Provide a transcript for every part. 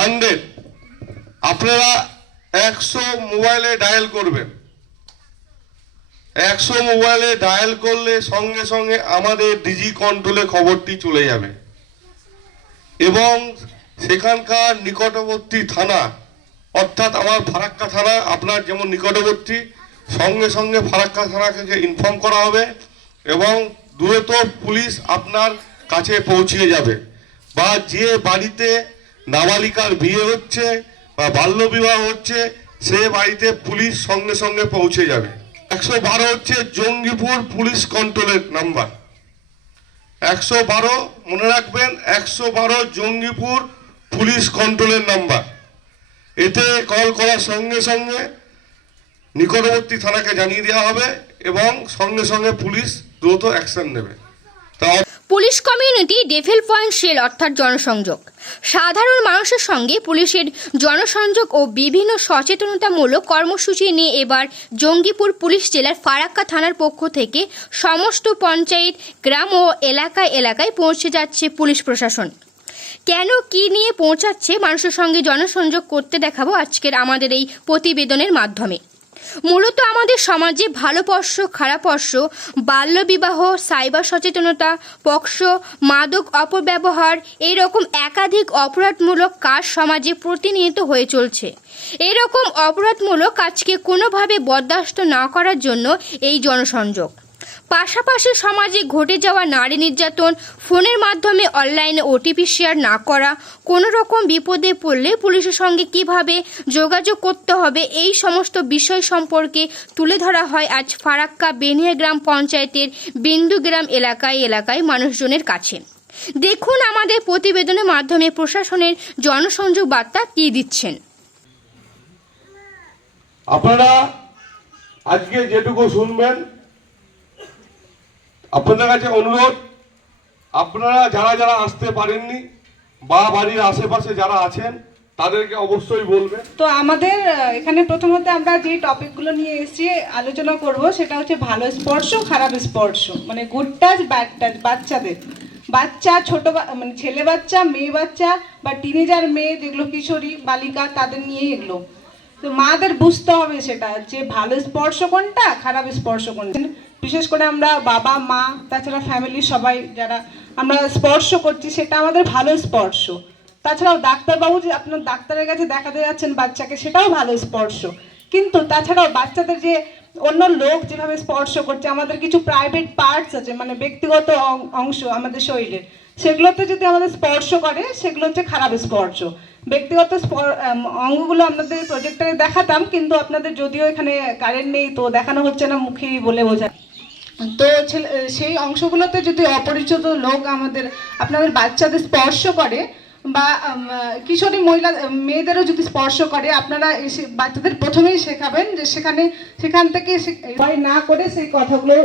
Hundred. আপনারা একশো মোবাইলে ডায়াল করবেন। একশো মোবাইলে ডায়াল করলে সঙ্গে সঙ্গে আমাদের ডিজি কন্ট্রোলে খবরটি চলে যাবে। এবং সেখানকার নিকটবর্তী থানা, অর্থাৎ আমার ফারাক্কা থানা, আপনার যেমন নিকটবর্তী, সঙ্গে সঙ্গে ফারাক্কা থানাকে ইনফর্ম করা হবে এবং দ্রুত পুলিশ আপনার কাছে পৌঁছিয়ে যাবে। বা যে বাড়িতে নাবালিকার বিয়ে হচ্ছে বা বাল্যবিবাহ হচ্ছে, সে বাড়িতে পুলিশ সঙ্গে সঙ্গে পৌঁছে যাবে। একশো বারো হচ্ছে জঙ্গিপুর পুলিশ কন্ট্রোলের নাম্বার। একশো বারো, মনে রাখবেন, একশো বারো জঙ্গিপুর পুলিশ কন্ট্রোলের নাম্বার। এতে কল করার সঙ্গে সঙ্গে নিকটবর্তী থানাকে জানিয়ে দেওয়া হবে এবং সঙ্গে সঙ্গে পুলিশ দ্রুত অ্যাকশন নেবে। Police community development cell, অর্থাৎ জনসংযোগ। সাধারণ মানুষের সঙ্গে পুলিশের জনসংযোগ ও বিভিন্ন সচেতনতামূলক কর্মসূচি নিয়ে এবার জঙ্গিপুর পুলিশ জেলার ফারাক্কা থানার পক্ষ থেকে সমস্ত পঞ্চায়েত, গ্রাম ও এলাকায় এলাকায় পৌঁছে যাচ্ছে পুলিশ প্রশাসন। কেন, কি নিয়ে পৌঁছাচ্ছে মানুষের সঙ্গে জনসংযোগ করতে দেখাবো আজকের আমাদের এই প্রতিবেদনের মাধ্যমে। মূলত আমাদের সমাজে ভালো পর্শ খারাপ পর্শ বাল্যবিবাহ সাইবার সচেতনতা, পক্ষ, মাদক অপব্যবহার এরকম একাধিক অপরাধমূলক কাজ সমাজে প্রতিনিয়ত হয়ে চলছে। এরকম অপরাধমূলক কাজকে কোনোভাবে বরদাস্ত না করার জন্য এই জনসংযোগ। পাশাপাশি সমাজে ঘটে যাওয়া নারী নির্যাতন ফোনের মাধ্যমে অনলাইনে ওটিপি শেয়ার না করা, কোনো রকম বিপদে পড়লে পুলিশের সঙ্গে কীভাবে যোগাযোগ করতে হবে, এই সমস্ত বিষয় সম্পর্কে তুলে ধরা হয় আজ ফারাক্কা বেনিয়া গ্রাম পঞ্চায়েতের বিন্দুগ্রাম এলাকায় এলাকায় মানুষজনের কাছে। দেখুন আমাদের প্রতিবেদনের মাধ্যমে প্রশাসনের জনসংযোগ বার্তা কী দিচ্ছেন। আপনারা আজকে যেটুকু শুনবেন আপনাদের কাছে অনুরোধ, আপনারা যারা যারা আসতে পারেননি বা বাড়ির আশেপাশে যারা আছেন, তাদেরকে অবশ্যই বলবেন। তো আমাদের এখানে প্রথমত আমরা যে টপিকগুলো নিয়ে এসেছি, আলোচনা করব, সেটা হচ্ছে ভালো স্পর্শ, খারাপ স্পর্শ মানে গুড টাচ ব্যাড টাচ বাচ্চাদের। বাচ্চা, ছোট মানে ছেলে বাচ্চা, মেয়ে বাচ্চা বা টিনেজার মেয়ে, যেগুলো কিশোরী, বালিকা, তাদের নিয়েই এগুলো। তো মাদের বুঝতে হবে সেটা, যে ভালো স্পর্শ কোনটা, খারাপ স্পর্শ কোনটা। বিশেষ করে আমরা বাবা, মা, তাছাড়া ফ্যামিলির সবাই যারা আমরা স্পর্শ করছি, সেটা আমাদের ভালো স্পর্শ। তাছাড়াও ডাক্তারবাবু যে আপনার ডাক্তারের কাছে দেখাতে যাচ্ছেন বাচ্চাকে, সেটাও ভালো স্পর্শ। কিন্তু তাছাড়াও বাচ্চাদের যে অন্য লোক যেভাবে স্পর্শ করছে, আমাদের কিছু প্রাইভেট পার্টস আছে মানে ব্যক্তিগত অংশ আমাদের শরীরের, সেগুলোতে যদি আমাদের স্পর্শ করে, সেগুলো হচ্ছে খারাপ স্পর্শ। ব্যক্তিগত অঙ্গগুলো আপনাদের প্রজেক্টরে দেখাতাম, কিন্তু আপনাদের যদিও এখানে কারেন্ট নেই, তো দেখানো হচ্ছে না মুখেই বলে বোঝা তো সেই অংশগুলোতে যদি অপরিচিত লোক আমাদের, আপনাদের বাচ্চাদের স্পর্শ করে বা কিশোরী মহিলা মেয়েদেরও যদি স্পর্শ করে, আপনারা এসে বাচ্চাদের প্রথমেই শেখাবেন যে সেখানে, সেখান থেকে ভয় না করে সেই কথাগুলো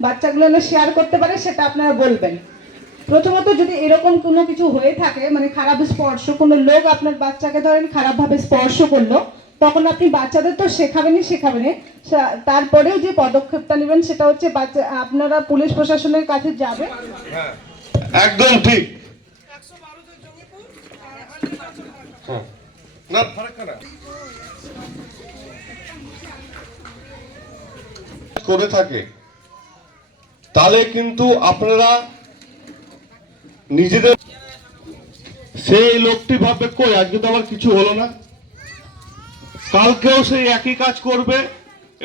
বাচ্চাগুলো শেয়ার করতে পারে, সেটা আপনারা বলবেন। প্রথমত যদি এরকম কোনো কিছু হয়ে থাকে মানে খারাপ স্পর্শ, কোনো লোক আপনার বাচ্চাকে ধরেন খারাপভাবে স্পর্শ করল তখন আপনি বাচ্চাদের তো শেখাবেনই শেখাবেনই। তারপরেও যে পদক্ষেপটা নেবেন সেটা হচ্ছে বাচ্চা, আপনারা পুলিশ প্রশাসনের কাছে যাবেন। একদম ঠিক। হ্যাঁ। করে থাকে। তাহলে কিন্তু আপনারা নিজেদের সেই লোকটি ভাববে, কই, আজকে তো আমার কিছু হলো না। কালকেও সেই একই কাজ করবে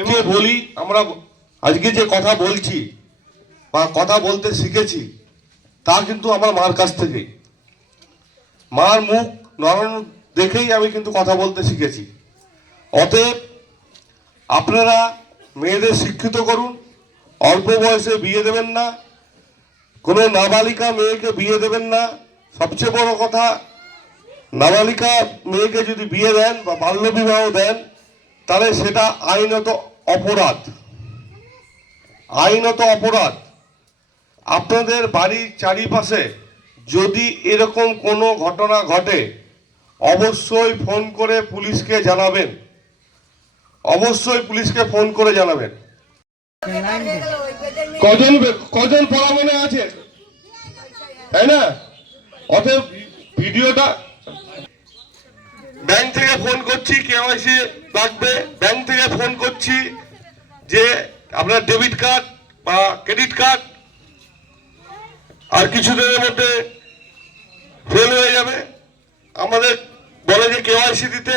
এবং বলি, আমরা আজকে যে কথা বলছি বা কথা বলতে শিখেছি, তা কিন্তু আমার মার কাছ থেকেই মার মুখ নরম দেখেই আমি কিন্তু কথা বলতে শিখেছি। অতএব আপনারা মেয়েদের শিক্ষিত করুন, অল্প বয়সে বিয়ে দেবেন না, কোনো নাবালিকা মেয়েকে বিয়ে দেবেন না। সবচেয়ে বড় কথা নাবালিকা মেয়েকে যদি বিয়ে দেন বা বাল্যবিবাহ দেন, তাহলে সেটা আইনত অপরাধ। আইনত অপরাধ। আপনাদের বাড়ির চারিপাশে যদি এরকম কোনো ঘটনা ঘটে, অবশ্যই ফোন করে পুলিশকে জানাবেন। অবশ্যই পুলিশকে ফোন করে জানাবেন। কজন কজন পড়া মনে আছে তাই না? অতএব ভিডিওটা ব্যাংক থেকে ফোন করছি কেওয়াইসি লাগবে ব্যাংক থেকে ফোন করছি যে আপনার ডেবিট কার্ড বা ক্রেডিট কার্ড আর কিছুদিনের মধ্যে ফেল হয়ে যাবে। আমাদের বলে যে কেওয়াইসি দিতে,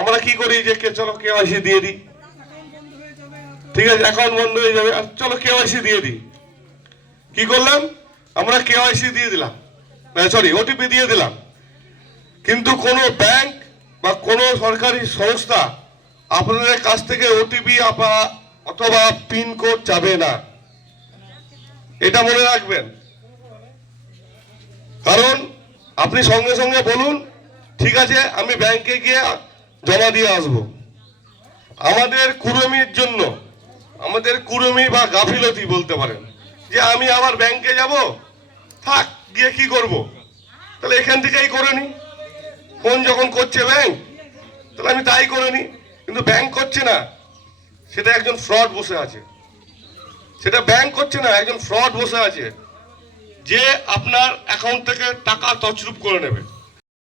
আমরা কি করি যে কে চলো কেওয়াইসি দিয়ে দিই। ঠিক আছে, অ্যাকাউন্ট বন্ধ হয়ে যাবে, আর চলো কেওয়াইসি দিয়ে দিই। কি করলাম? আমরা কেওয়াইসি দিয়ে দিলাম। সরি ওটিপি দিয়ে দিলাম। কিন্তু কোনো ব্যাংক বা কোনো সরকারি সংস্থা আপনাদের কাছ থেকে ওটিপি অথবা পিন কোড চাবে না। এটা মনে রাখবেন। কারণ আপনি সঙ্গে সঙ্গে বলুন, ঠিক আছে, আমি ব্যাংকে গিয়ে জমা দিয়ে আসব। আমাদের কুড়মির জন্য, আমাদের কুড়মি বা গাফিলতি বলতে পারেন, যে আমি আবার ব্যাংকে যাব, থাক, গিয়ে কি করব? তাহলে এখান থেকেই করে নি ফোন যখন করছে ব্যাংক তাহলে আমি তাই করে নি কিন্তু ব্যাংক করছে না, সেটা একজন ফ্রড বসে আছে। সেটা ব্যাংক করছে না, একজন ফ্রড বসে আছে। যে আপনার অ্যাকাউন্ট থেকে টাকা তছরূপ করে নেবে।